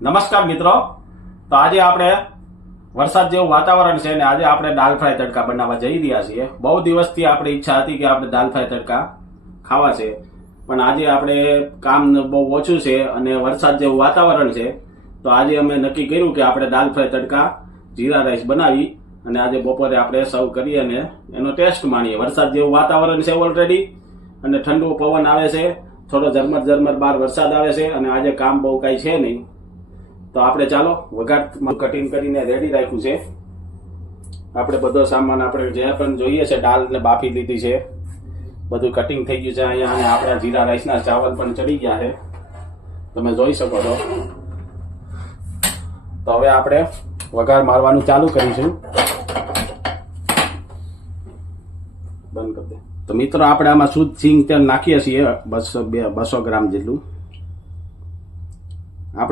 નમસ્કાર મિત્રો, તો આજે આપણે વરસાદ જેવું વાતાવરણ છે અને આજે આપણે દાલ ફ્રાય તડકા બનાવવા જઈ રહ્યા છીએ. બહુ દિવસથી આપણી ઈચ્છા હતી કે આપણે દાલ ફ્રાય તડકા ખાવા છે, પણ આજે આપણે કામ બહુ ઓછું છે અને વરસાદ જેવું વાતાવરણ છે, તો આજે અમે નક્કી કર્યું કે આપણે દાલ ફ્રાય તડકા જીરા રાઈસ બનાવી અને આજે બપોરે આપણે સર્વ કરીએ અને એનો ટેસ્ટ માણીએ. વરસાદ જેવું વાતાવરણ છે ઓલરેડી અને ઠંડુ પવન આવે છે, થોડો ઝરમર બહાર વરસાદ આવે છે અને આજે કામ બહુ કઈ છે નહીં. તો આપણે ચાલો વઘાર કટિંગ કરીને રેડી રાખ્યું છે. આપણે બધો સામાન આપણે જે પણ જોઈએ છે, દાલ ને બાફી લીધી છે, બધું કટિંગ થઈ ગયું છે અહીંયા અને આપણા જીરા રાઈસના ચાવલ પણ ચડી ગયા છે, તમે જોઈ શકો છો. તો હવે આપણે વઘાર મારવાનું ચાલુ કરીશું. બંધ કરી દે. તો મિત્રો આપણે આમાં શુદ્ધ સિંગ તેલ નાખીએ છીએ 200 ગ્રામ જેટલું.